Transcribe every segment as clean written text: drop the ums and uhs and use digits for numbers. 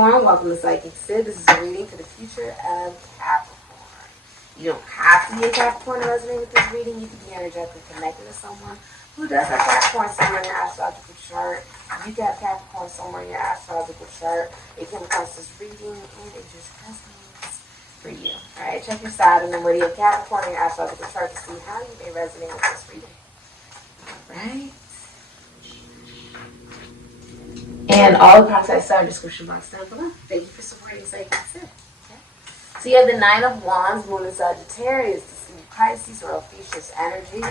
Capricorn, welcome to Sikiksyd. This is a reading for the future of Capricorn. You don't have to be a Capricorn to resonate with this reading. You can be energetically connected to someone who does have Capricorn somewhere in your astrological chart. You can have Capricorn somewhere in your astrological chart. It came across this reading and it just resonates for you. Alright, check your side and then where you have Capricorn in your astrological chart to see how you may resonate with this reading. Right? And all the products I saw in the description box down below. Thank you for supporting Sikiksyd. Okay. So you have the Nine of Wands, Moon in Sagittarius, the Pisces or Ophiuchus energy.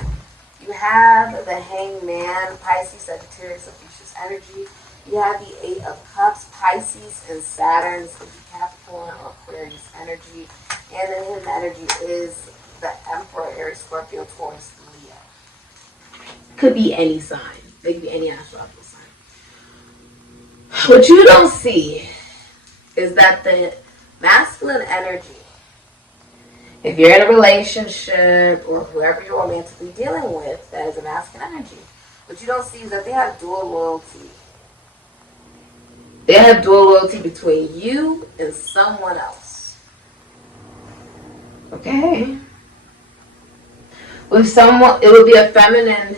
You have the Hangman, Pisces, Sagittarius, Ophiuchus energy. You have the Eight of Cups, Pisces and Saturn, so Capricorn or Aquarius energy. And the hidden energy is the Emperor, Aries, Scorpio, Taurus, Leo. Could be any sign. They could be any astrological sign. What you don't see is that the masculine energy, if you're in a relationship or whoever you're romantically dealing with, that is a masculine energy. What you don't see is that they have dual loyalty. They have dual loyalty between you and someone else. Okay? With someone, it would be a feminine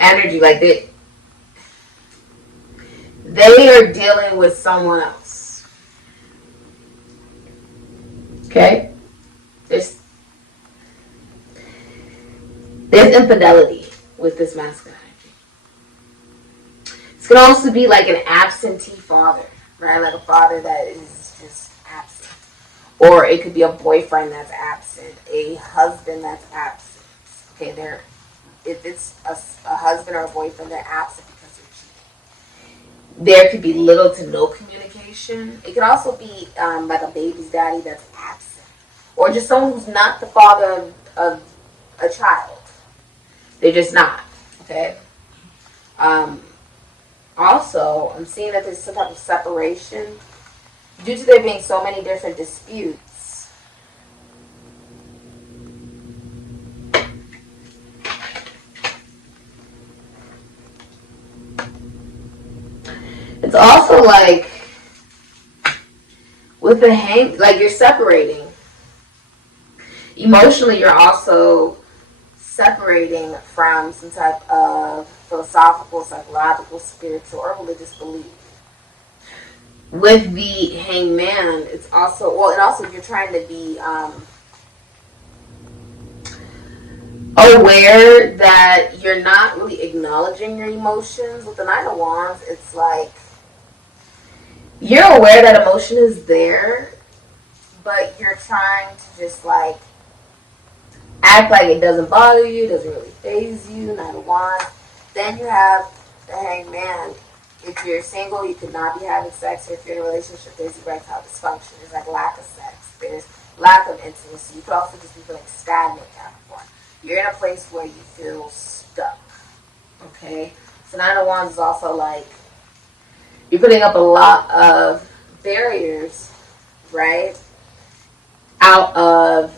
energy, like they are dealing with someone else. Okay? There's infidelity with this masculine energy. This can also be like an absentee father, right? Like a father that is just absent. Or it could be a boyfriend that's absent, a husband that's absent. Okay, if it's a husband or a boyfriend, they're absent because they're cheating. There could be little to no communication. It could also be like a baby's daddy that's absent. Or just someone who's not the father of a child. They're just not. Okay? Also, I'm seeing that there's some type of separation. Due to there being so many different disputes, it's also like with the like you're separating. Emotionally, you're also separating from some type of philosophical, psychological, spiritual, or religious belief. With the Hangman, it's also, well, and also you're trying to be aware that you're not really acknowledging your emotions. With the Nine of Wands, it's like you're aware that emotion is there, but you're trying to just like act like it doesn't bother you, doesn't really faze you. Nine of Wands. Then you have the Hangman. If you're single, you could not be having sex. Or if you're in a relationship, there's erectile dysfunction. There's like lack of sex. There's lack of intimacy. You could also just be feeling stagnant, Capricorn. You're in a place where you feel stuck. Okay? So Nine of Wands is also like you're putting up a lot of barriers, right? Out of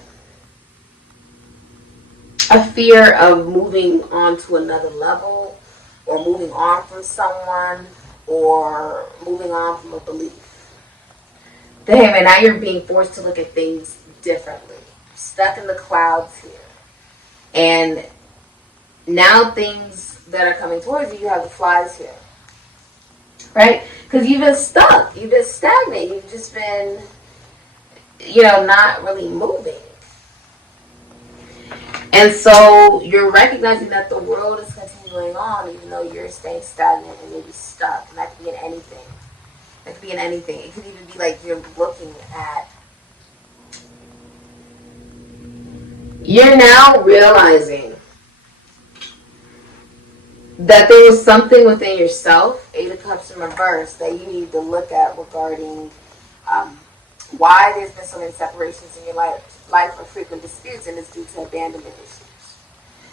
a fear of moving on to another level, or moving on from someone, or moving on from a belief. Damn, and now you're being forced to look at things differently. You're stuck in the clouds here. And now things that are coming towards you, you have the flies here. Right? Because you've been stuck. You've been stagnant. You've just been, not really moving. And so you're recognizing that the world is continuing on even though you're staying stagnant and maybe stuck. And that could be in anything. That could be in anything. It could even be like you're looking at... You're now realizing that there was something within yourself, Eight of Cups in reverse, that you need to look at regarding why there's been so many separations in your life or frequent disputes, and it's due to abandonment issues.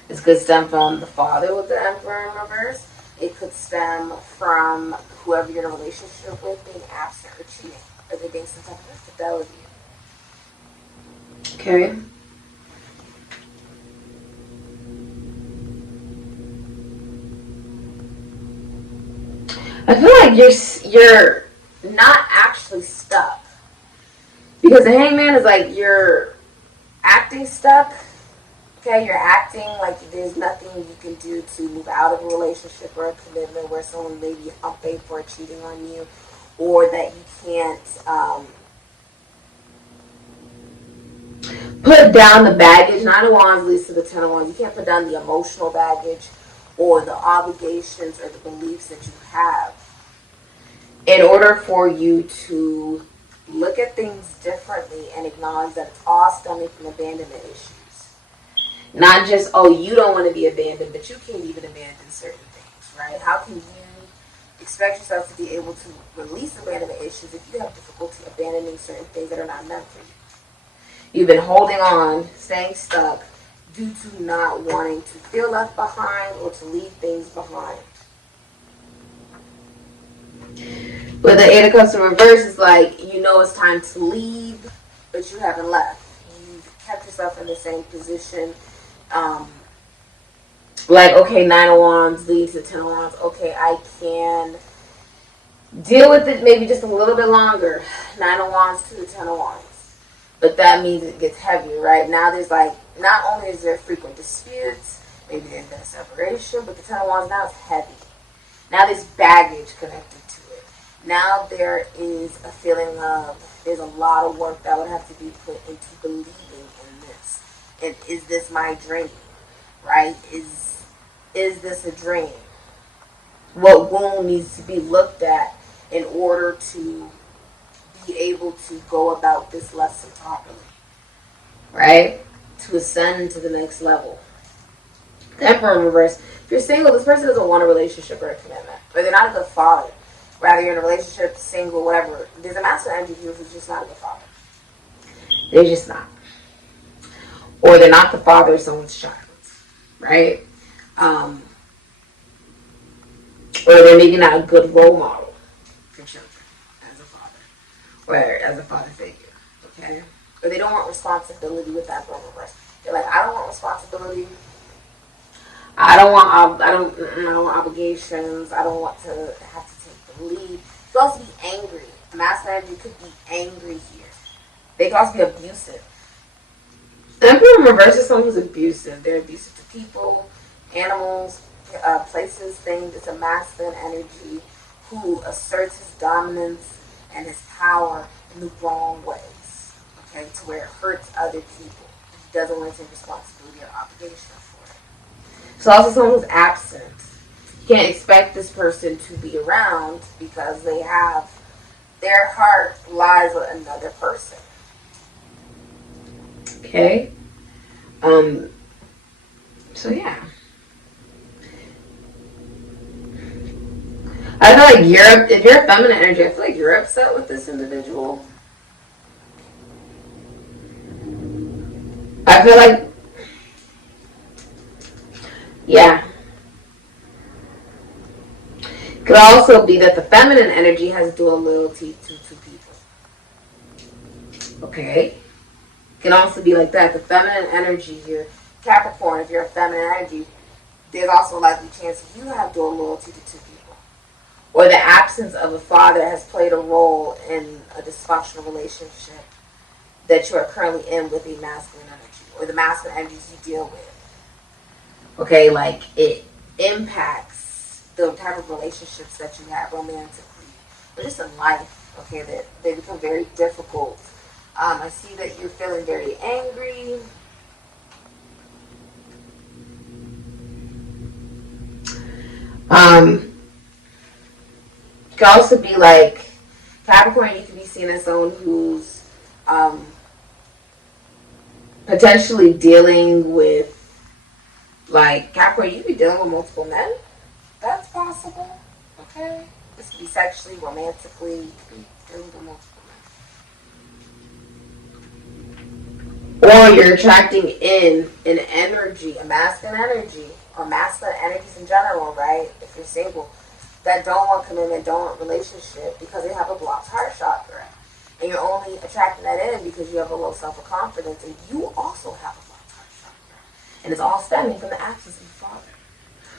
This could stem from the father with the Emperor in reverse. It could stem from whoever you're in a relationship with being absent or cheating, or there being some type of infidelity. Okay. I feel like you're not actually stuck. Because the hangman is like, you're acting stuck. Okay, you're acting like there's nothing you can do to move out of a relationship or a commitment where someone may be humping for cheating on you, or that you can't put down the baggage. Nine of Wands leads to the Ten of Wands. You can't put down the emotional baggage or the obligations or the beliefs that you have in order for you to look at things differently and acknowledge that it's all stemming from abandonment issues. Not just, oh, you don't want to be abandoned, but you can't even abandon certain things, right? How can you expect yourself to be able to release abandonment issues if you have difficulty abandoning certain things that are not meant for you? You've been holding on, staying stuck, due to not wanting to feel left behind or to leave things behind. But the Eight of Cups in reverse is like, you know it's time to leave, but you haven't left. You've kept yourself in the same position. Like, okay, Nine of Wands leads to Ten of Wands. Okay, I can deal with it maybe just a little bit longer. Nine of Wands to the Ten of Wands. But that means it gets heavier, right? Now there's like, not only is there frequent disputes, maybe there's been a separation, but the Ten of Wands now is heavy. Now there's baggage connected to it. Now there is a feeling of, there's a lot of work that would have to be put into believing in this. And is this my dream? Right? Is this a dream? What wound needs to be looked at in order to be able to go about this lesson properly? Right? To ascend to the next level. The Emperor in reverse. If you're single, this person doesn't want a relationship or a commitment. Or they're not a good father. Rather, you're in a relationship, single, whatever. There's a masculine energy here who's just not a good father. They're just not. Or they're not the father of someone's child. Right? Or they're maybe not a good role model for children as a father. Or as a father figure. Okay? Or they don't want responsibility with that role reverse. They're like, I don't want responsibility. I don't want obligations. I don't want to have to take the lead. You can also be angry. Masculine energy could be angry here. They can also be abusive. The Emperor in reverse is someone who's abusive. They're abusive to people, animals, places, things. It's a masculine energy who asserts his dominance and his power in the wrong ways. Okay, to where it hurts other people. He doesn't want to take responsibility or obligation for it. It's also someone who's absent. You can't expect this person to be around because they have, their heart lies with another person. Okay? So yeah. I feel like if you're a feminine energy, I feel like you're upset with this individual. I feel like, yeah. It could also be that the feminine energy has dual loyalty to two people. Okay? It can also be like that. The feminine energy here, Capricorn, if you're a feminine energy, there's also a likely chance you have dual loyalty to two people. Or the absence of a father has played a role in a dysfunctional relationship that you are currently in with a masculine energy, or the masculine energies you deal with. Okay, like it impacts the type of relationships that you have romantically, but just in life, okay, that they become very difficult. I see that you're feeling very angry. It could also be like Capricorn, you could be seen as someone who's potentially dealing with, like, Capricorn, you could be dealing with multiple men. That's possible. Okay? This could be sexually, romantically, you could be dealing with multiple men. Or you're attracting in an energy, a masculine energy, or masculine energies in general, right? If you're single, that don't want commitment, don't want relationship, because they have a blocked heart chakra. And you're only attracting that in because you have a low self-confidence, and you also have a blocked heart chakra. And it's all stemming from the absence of the father,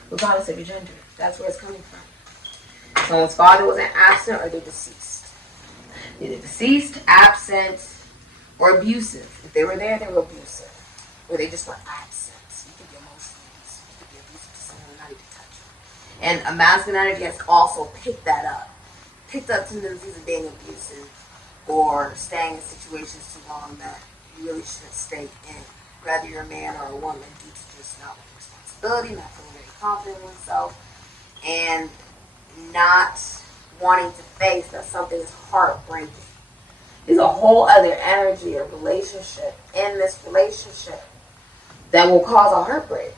regardless of your gender. That's where it's coming from. Someone's father wasn't absent or they're deceased. Either deceased, absent, or abusive. If they were there, they were abusive. Or they just were absent. So you could be emotionally abusive. You could be abusive to someone, not even touch them. And a masculine energy has also picked that up. Picked up tendencies of being abusive or staying in situations too long that you really shouldn't stay in. Whether you're a man or a woman, due to just not wanting responsibility, not feeling very confident in oneself, and not wanting to face that something is heartbreaking. There's a whole other energy of relationship in this relationship that will cause a heartbreak.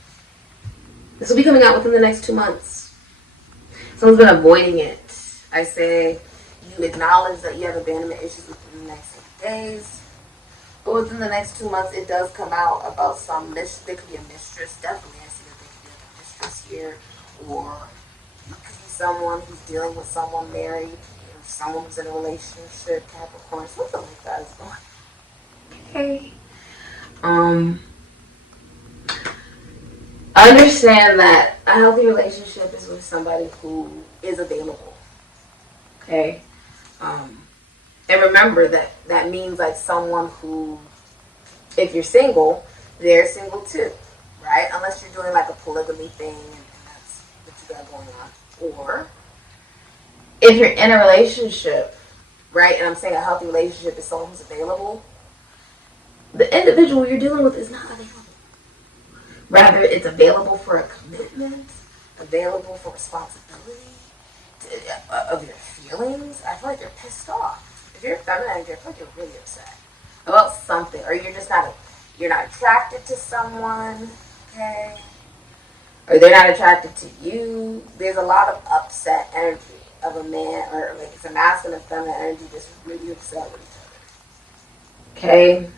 This will be coming out within the next 2 months. Someone's been avoiding it. I say you acknowledge that you have abandonment issues within the next 7 days. But within the next 2 months, it does come out about there could be a mistress. Definitely, I see that there could be like a mistress here. Or you could be someone who's dealing with someone married. Or someone who's in a relationship, Capricorn. Something like that is going on. Okay. Understand that a healthy relationship is with somebody who is available. Okay? And remember that means like someone who, if you're single, they're single too, right? Unless you're doing like a polygamy thing and that's what you got going on. Or if you're in a relationship, right? And I'm saying a healthy relationship is someone who's available. The individual you're dealing with is not available. Rather, it's available for a commitment, available for responsibility of your feelings. I feel like they're pissed off. If you're feminine, I feel like you're really upset about something, or you're not attracted to someone, okay? Or they're not attracted to you. There's a lot of upset energy of a man, or like it's a masculine and feminine energy just really upset with each other. Okay?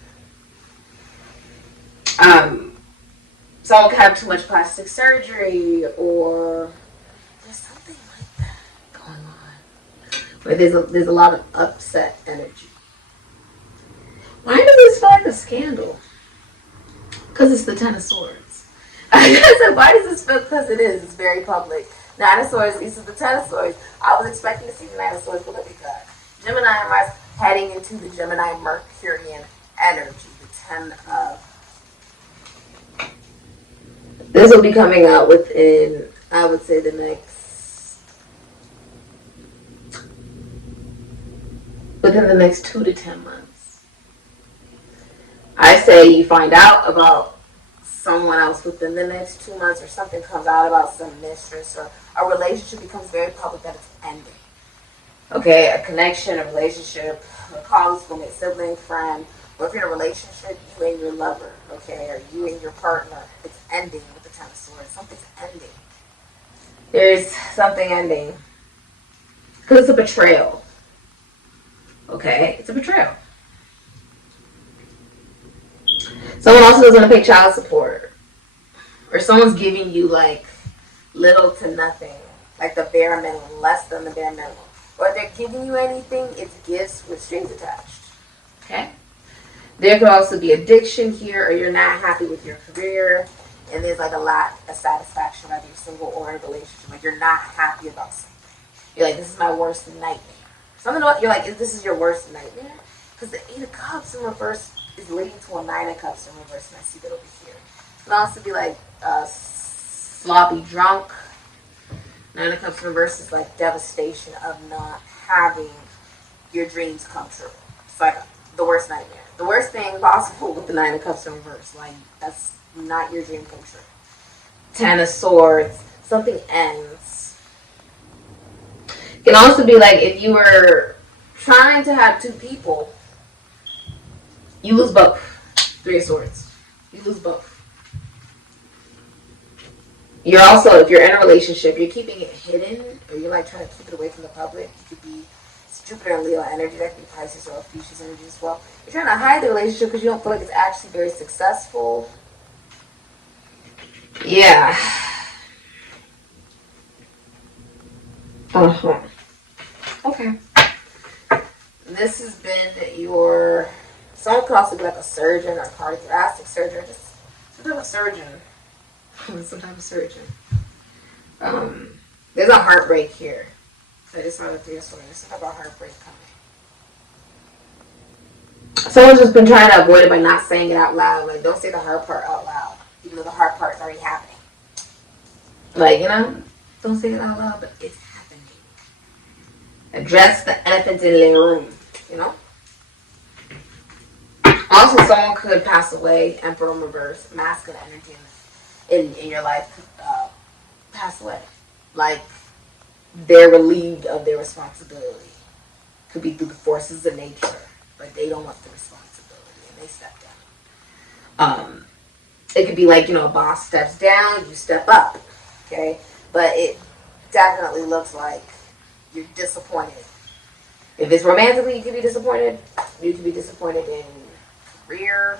Someone could have too much plastic surgery, or there's something like that going on. Where there's a lot of upset energy. Why does this feel like a scandal? Because it's the Ten of Swords. I said, why does this feel? Because it is. It's very public. Nine of Swords, this is the Ten of Swords. I was expecting to see the Nine of Swords, but look at that. Gemini and Mars heading into the Gemini Mercurian energy. The Ten of... This will be coming out within, I would say, within the next 2 to 10 months. I say you find out about someone else within the next 2 months, or something comes out about some mistress, or a relationship becomes very public that it's ending. Okay, a connection, a relationship, a college schoolmate, sibling, friend, or if you're in a relationship, you and your lover, okay, or you and your partner, it's ending with the Ten of Swords. Something's ending. There's something ending. Because it's a betrayal. Okay, it's a betrayal. Someone also doesn't want to pay child support. Or someone's giving you like little to nothing. Like the bare minimum, less than the bare minimum. Or if they're giving you anything, it's gifts with strings attached. Okay? There could also be addiction here, or you're not happy with your career, and there's like a lack of satisfaction, whether you're single or in a relationship. Like you're not happy about something. You're like, this is my worst nightmare. Something about, you're like, this is your worst nightmare? Because the 8 of Cups in reverse is leading to a 9 of Cups in reverse, and I see that over here. It can also be like sloppy drunk. 9 of Cups in reverse is like devastation of not having your dreams come true. It's like the worst nightmare. The worst thing possible with the 9 of Cups in reverse. Like, that's not your dream come true. 10 of Swords. Something ends. It can also be like if you were trying to have 2 people, you lose both. 3 of Swords. You lose both. You're also, if you're in a relationship, you're keeping it hidden, or you're like trying to keep it away from the public. You could be Jupiter and Leo energy, that could be Pisces or Fuchsia's energy as well. You're trying to hide the relationship because you don't feel like it's actually very successful. Yeah. Okay. This has been your... Someone could also be like a surgeon or a cardiothoracic surgeon. Just some type of surgeon. Some type of surgeon. There's a heartbreak here. So I just saw the 3 of Swords. There's some type of heartbreak coming. someone's just been trying to avoid it by not saying it out loud. Like, don't say the hard part out loud, even though the hard part is already happening. Like, don't say it out loud, but it's happening. Address the elephant in the room, Also, someone could pass away, Emperor in reverse, masculine energy in your life could pass away. Like, they're relieved of their responsibility. Could be through the forces of nature, but they don't want the responsibility and they step down. It could be like, a boss steps down, you step up, okay? But it definitely looks like you're disappointed. If it's romantically, you could be disappointed. You could be disappointed in career.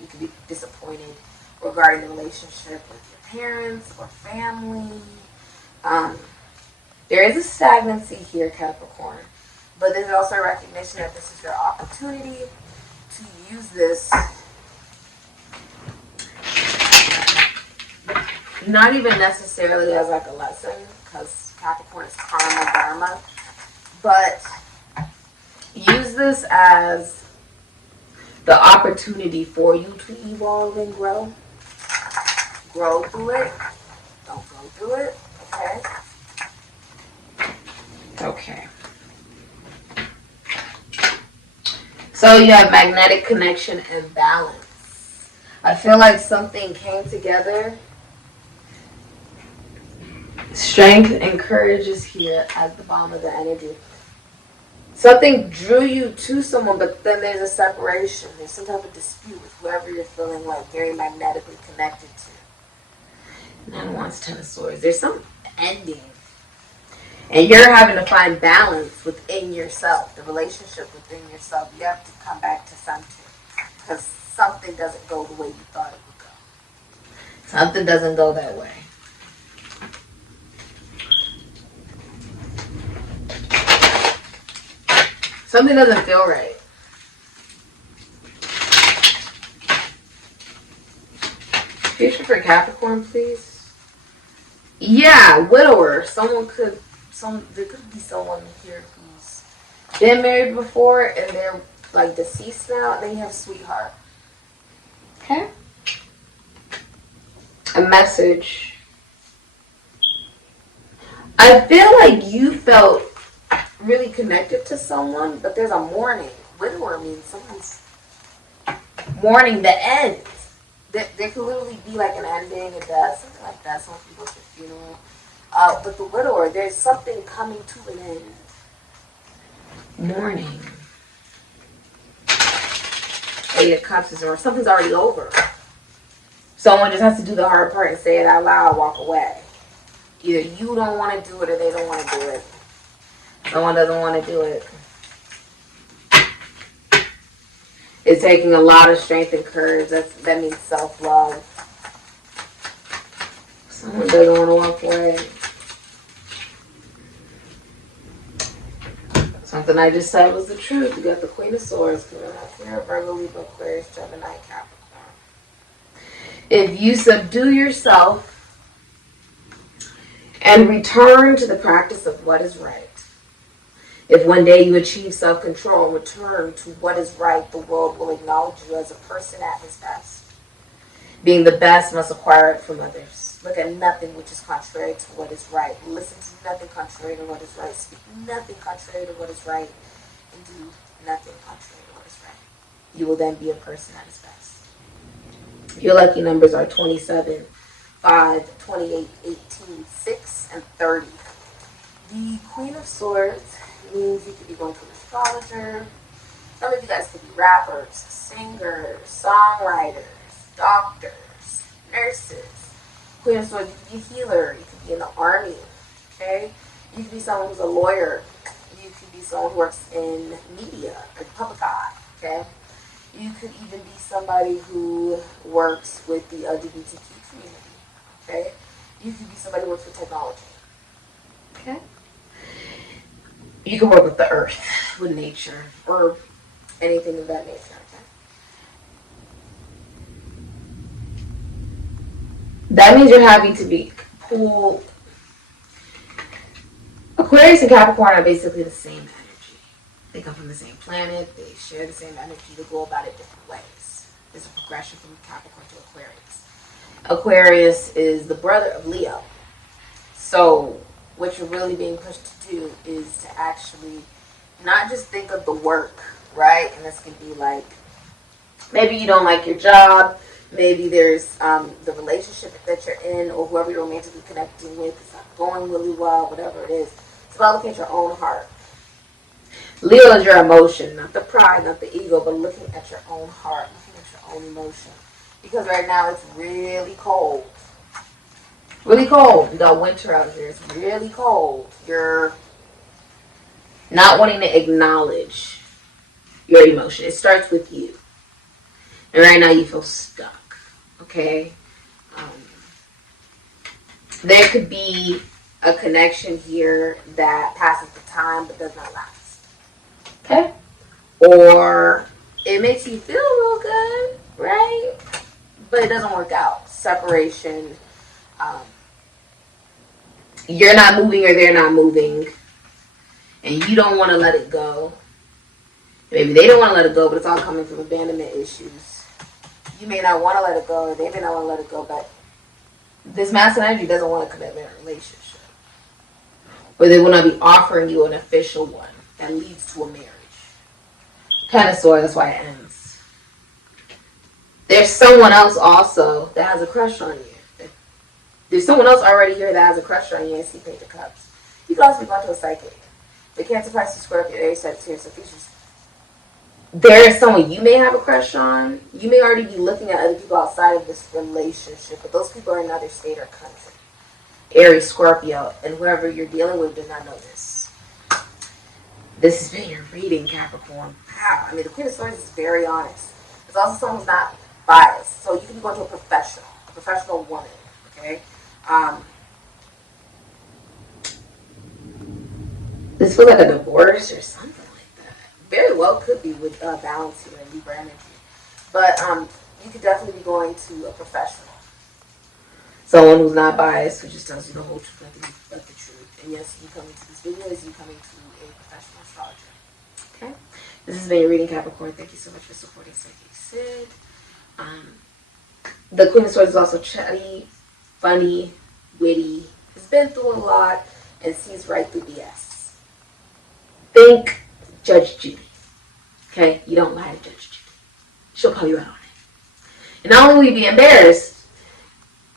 You could be disappointed regarding the relationship with your parents or family. There is a stagnancy here, Capricorn. But there's also a recognition that this is your opportunity to use this, not even necessarily as like a lesson, because Capricorn is karma, dharma, but use this as the opportunity for you to evolve and grow. Grow through it. Don't go through it. Okay? Okay. So you have magnetic connection and balance. I feel like something came together. Strength and courage is here as the bottom of the energy. Something drew you to someone, but then there's a separation. There's some type of dispute with whoever you're feeling like very magnetically connected to. Nine of Wands, Ten of Swords. There's some ending. And you're having to find balance within yourself, the relationship within yourself. You have to come back to something. Because something doesn't go the way you thought it would go. Something doesn't go that way. Something doesn't feel right. Future for Capricorn, please. Yeah, widower. There could be someone here who's been married before and they're like deceased now, and then you have sweetheart. Okay? A message. I feel like you felt really connected to someone, but there's a mourning. Widower means someone's mourning the end. There could literally be like an ending, a death, something like that. Some people go to a funeral. But the widower, there's something coming to an end. Mourning. Eight of Cups, or something's already over. Someone just has to do the hard part and say it out loud, walk away. Either you don't want to do it or they don't want to do it. Someone doesn't want to do it. It's taking a lot of strength and courage. That means self-love. Someone doesn't want to walk away. Something I just said was the truth. You got the Queen of Swords coming up here. Virgo, Libra, Aquarius, Gemini, Capricorn. If you subdue yourself and return to the practice of what is right, if one day you achieve self-control and return to what is right, the world will acknowledge you as a person at his best. Being the best must acquire it from others. Look at nothing which is contrary to what is right. Listen to nothing contrary to what is right. Speak nothing contrary to what is right. And do nothing contrary to what is right. You will then be a person at his best. Your lucky numbers are 27, 5, 28, 18, 6, and 30. The Queen of Swords means you could be going to an astrologer. Some of you guys could be rappers, singers, songwriters, doctors, nurses. Queen of Swords, you could be a healer. You could be in the army. Okay? You could be someone who's a lawyer. You could be someone who works in media or the public eye. Okay? You could even be somebody who works with the LGBTQ community. Okay? You could be somebody who works with technology. Okay? You can work with the earth, with nature, or anything of that nature. Okay? That means you're having to be pulled. Aquarius and Capricorn are basically the same energy. They come from the same planet. They share the same energy. They go about it different ways. There's a progression from Capricorn to Aquarius. Aquarius is the brother of Leo. So what you're really being pushed to do is to actually not just think of the work, right? And this could be like, maybe you don't like your job. Maybe there's the relationship that you're in, or whoever you're romantically connecting with is not going really well, whatever it is. It's about looking at your own heart. Leo is your emotion, not the pride, not the ego, but looking at your own heart, looking at your own emotion. Because right now it's really cold. Really cold. You got winter out here. It's really cold. You're not wanting to acknowledge your emotion. It starts with you. And right now you feel stuck. Okay? There could be a connection here that passes the time but does not last. Okay? Or it makes you feel real good, right? But it doesn't work out. Separation. You're not moving or they're not moving. And you don't want to let it go. Maybe they don't want to let it go, but it's all coming from abandonment issues. You may not want to let it go, or they may not want to let it go, but this masculine energy doesn't want a commitment relationship. Or they will not be offering you an official one that leads to a marriage. Kind of sort, that's why it ends. There's someone else also that has a crush on you. There's someone else already here that has a crush on you and see Page of Cups. You can also be going to a psychic. The Cancer, Pisces, Scorpio, Aries, Sagittarius, Ephesians. There is someone you may have a crush on. You may already be looking at other people outside of this relationship, but those people are in another state or country. Aries, Scorpio, and whoever you're dealing with does not know this. This has been your reading, Capricorn. Wow. I mean, the Queen of Swords is very honest. There's also someone who's not biased. So you can be going to a professional woman, okay? This feels like a divorce or something like that. Very well could be with balance here and Libra energy. But you could definitely be going to a professional. Someone who's not biased, who just tells you the whole truth, but the truth. And yes, you coming to this video is you coming to a professional astrologer. Okay? This has been your reading, Capricorn. Thank you so much for supporting Sikiksyd. The Queen of Swords is also chatty, funny, witty, has been through a lot, and sees right through BS. Think Judge Judy. Okay? You don't lie to Judge Judy. She'll call you out on it. And not only will you be embarrassed,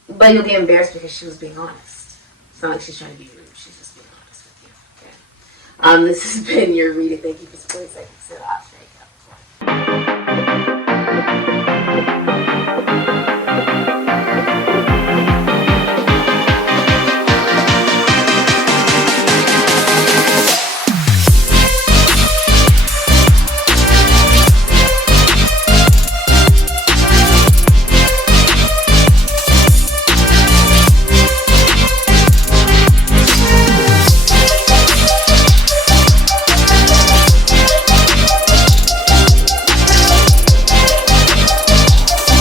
but you'll get embarrassed because she was being honest. It's not like she's trying to be rude. She's just being honest with you. Okay? This has been your reading. Thank you for supporting Sikiksyd.